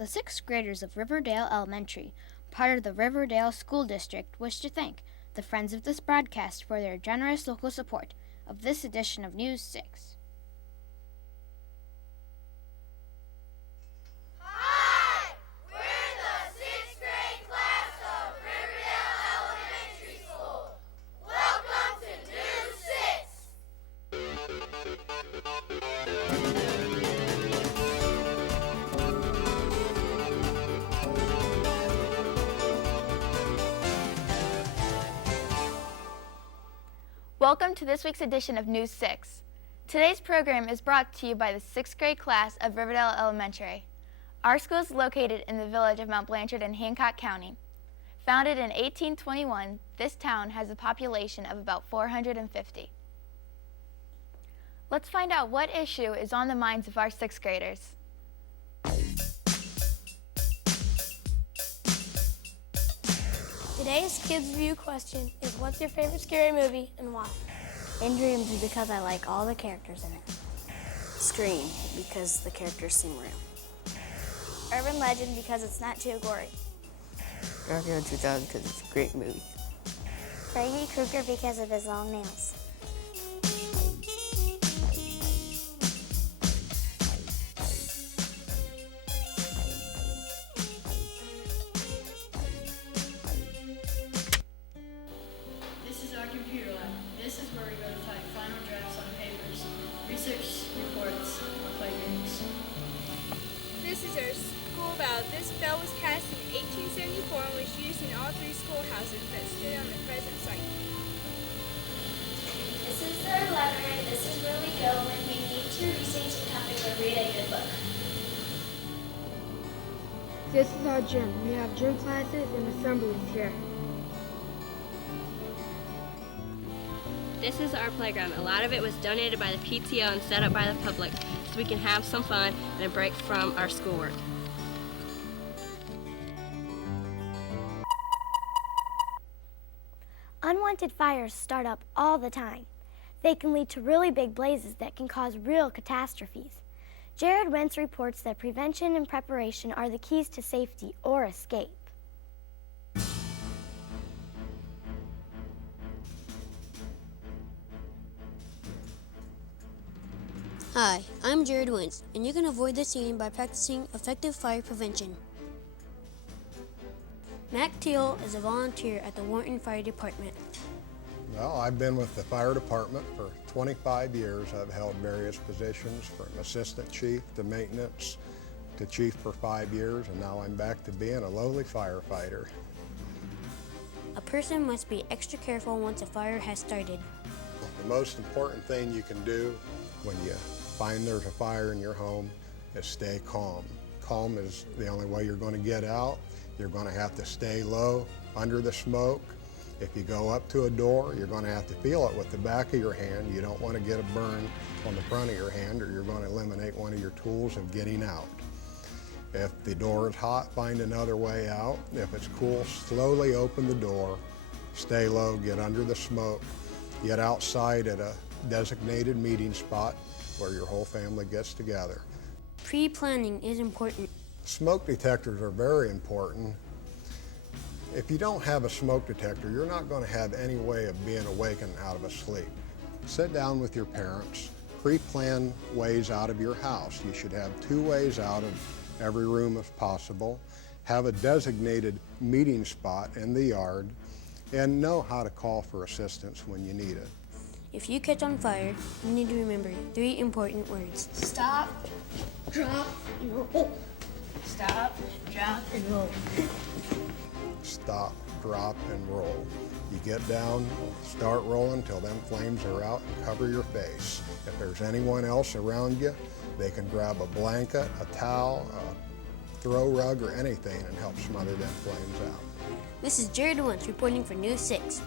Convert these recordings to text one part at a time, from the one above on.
The sixth graders of Riverdale Elementary, part of the Riverdale School District, wish to thank the friends of this broadcast for their generous local support of this edition of News 6. Hi! We're the 6th grade class of Riverdale Elementary School. Welcome to News 6. Welcome to this week's edition of News 6. Today's program is brought to you by the 6th grade class of Riverdale Elementary. Our school is located in the village of Mount Blanchard in Hancock County. Founded in 1821, this town has a population of about 450. Let's find out what issue is on the minds of our 6th graders. Today's Kids Review question is, what's your favorite scary movie and why? In Dreams because I like all the characters in it. Scream because the characters seem real. Urban Legend because it's not too gory. Graveyard 2000 because it's a great movie. Freddy Krueger because of his long nails. This is our computer lab. This is where we go to type final drafts on papers, research reports, or play games. This is our school bell. This bell was cast in 1874 and was used in all three schoolhouses that stood on the present site. This is our library. This is where we go when we need to research a topic or read a good book. This is our gym. We have gym classes and assemblies here. This is our playground. A lot of it was donated by the PTO and set up by the public so we can have some fun and a break from our schoolwork. Unwanted fires start up all the time. They can lead to really big blazes that can cause real catastrophes. Jared Wentz reports that prevention and preparation are the keys to safety or escape. Hi, I'm Jared Wentz, and you can avoid this scene by practicing effective fire prevention. Mac Teal is a volunteer at the Warrenton Fire Department. Well, I've been with the fire department for 25 years. I've held various positions from assistant chief to maintenance to chief for 5 years, and now I'm back to being a lowly firefighter. A person must be extra careful once a fire has started. The most important thing you can do when you find there's a fire in your home is stay calm. Calm is the only way you're going to get out. You're going to have to stay low under the smoke. If you go up to a door, you're going to have to feel it with the back of your hand. You don't want to get a burn on the front of your hand, or you're going to eliminate one of your tools of getting out. If the door is hot, find another way out. If it's cool, slowly open the door, stay low, get under the smoke, get outside at a designated meeting spot where your whole family gets together. Pre-planning is important. Smoke detectors are very important. If you don't have a smoke detector, you're not going to have any way of being awakened out of a sleep. Sit down with your parents, pre-plan ways out of your house. You should have 2 ways out of every room if possible, have a designated meeting spot in the yard, and know how to call for assistance when you need it. If you catch on fire, you need to remember 3 important words. Stop, drop, and roll. Stop, drop, and roll. Stop, drop, and roll. You get down, start rolling till them flames are out, and cover your face. If there's anyone else around you, they can grab a blanket, a towel, a throw rug, or anything and help smother them flames out. This is Jared Wentz reporting for News 6.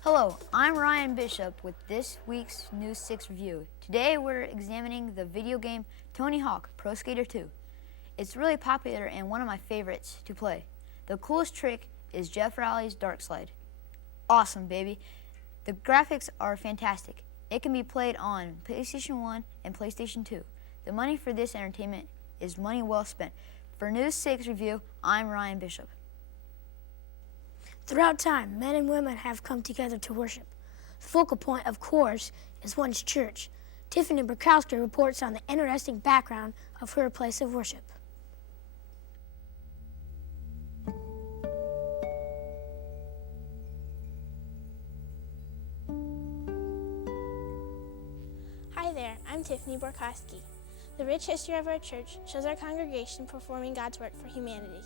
Hello, I'm Ryan Bishop with this week's News 6 review. Today we're examining the video game Tony Hawk Pro Skater 2. It's really popular and one of my favorites to play. The coolest trick is Jeff Rowley's Dark Slide. Awesome, baby. The graphics are fantastic. It can be played on PlayStation 1 and PlayStation 2. The money for this entertainment is money well spent. For News 6 review, I'm Ryan Bishop. Throughout time, men and women have come together to worship. The focal point, of course, is one's church. Tiffany Burkowski reports on the interesting background of her place of worship. Hi there, I'm Tiffany Burkowski. The rich history of our church shows our congregation performing God's work for humanity.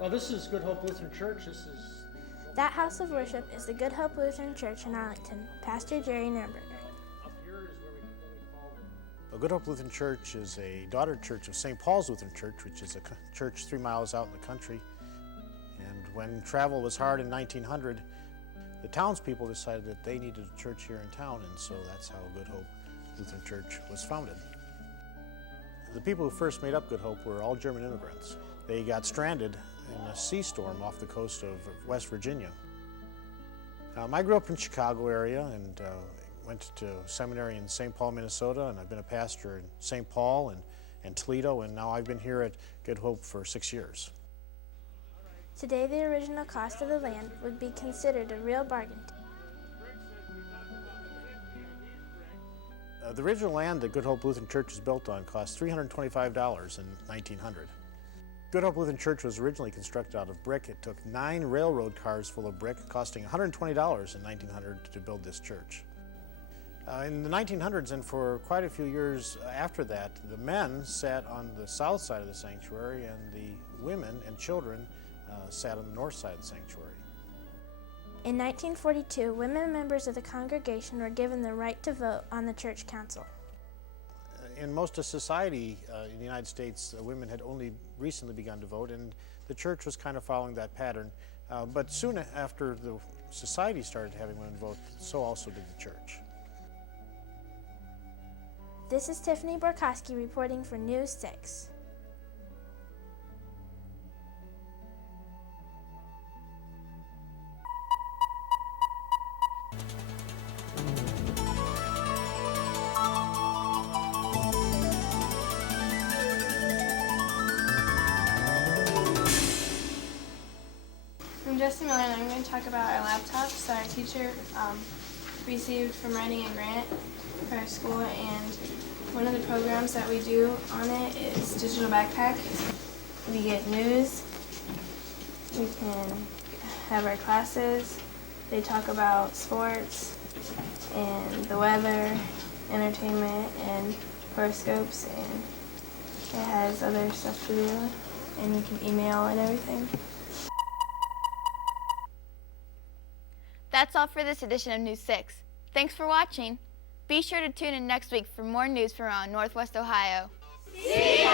Well, this is Good Hope Lutheran Church. That house of worship is the Good Hope Lutheran Church in Arlington, Pastor Jerry Nuremberger. Up here is where we call the Good Hope Lutheran Church is a daughter church of St. Paul's Lutheran Church, which is a church 3 miles out in the country. And when travel was hard in 1900, the townspeople decided that they needed a church here in town, and so that's how Good Hope Lutheran Church was founded. The people who first made up Good Hope were all German immigrants. They got stranded in a sea storm off the coast of West Virginia. I grew up in the Chicago area and went to seminary in St. Paul, Minnesota, and I've been a pastor in St. Paul and Toledo, and now I've been here at Good Hope for 6 years. Today, the original cost of the land would be considered a real bargain. The original land that Good Hope Lutheran Church was built on cost $325 in 1900. Good Hope Lutheran Church was originally constructed out of brick. It took 9 railroad cars full of brick, costing $120 in 1900 to build this church. In the 1900s and for quite a few years after that, the men sat on the south side of the sanctuary and the women and children sat on the north side of the sanctuary. In 1942, women members of the congregation were given the right to vote on the church council. In most of society in the United States, women had only recently begun to vote, and the church was kind of following that pattern. But soon after the society started having women vote, so also did the church. This is Tiffany Burkowski reporting for News 6. I'm Jesse Miller, and I'm going to talk about our laptops that our teacher received from writing a grant for our school. And one of the programs that we do on it is Digital Backpack. We get news, we can have our classes, they talk about sports and the weather, entertainment, and horoscopes, and it has other stuff to do, and you can email and everything. That's all for this edition of News 6. Thanks for watching. Be sure to tune in next week for more news from around Northwest Ohio. See ya!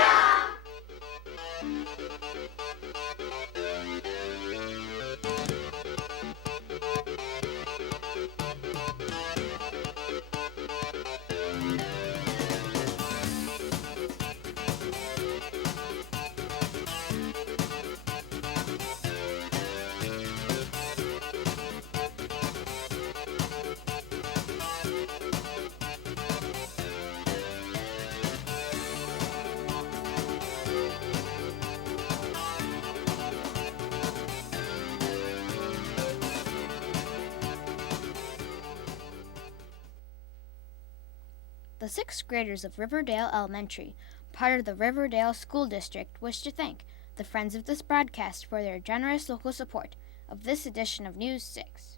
The 6th graders of Riverdale Elementary, part of the Riverdale School District, wish to thank the friends of this broadcast for their generous local support of this edition of News 6.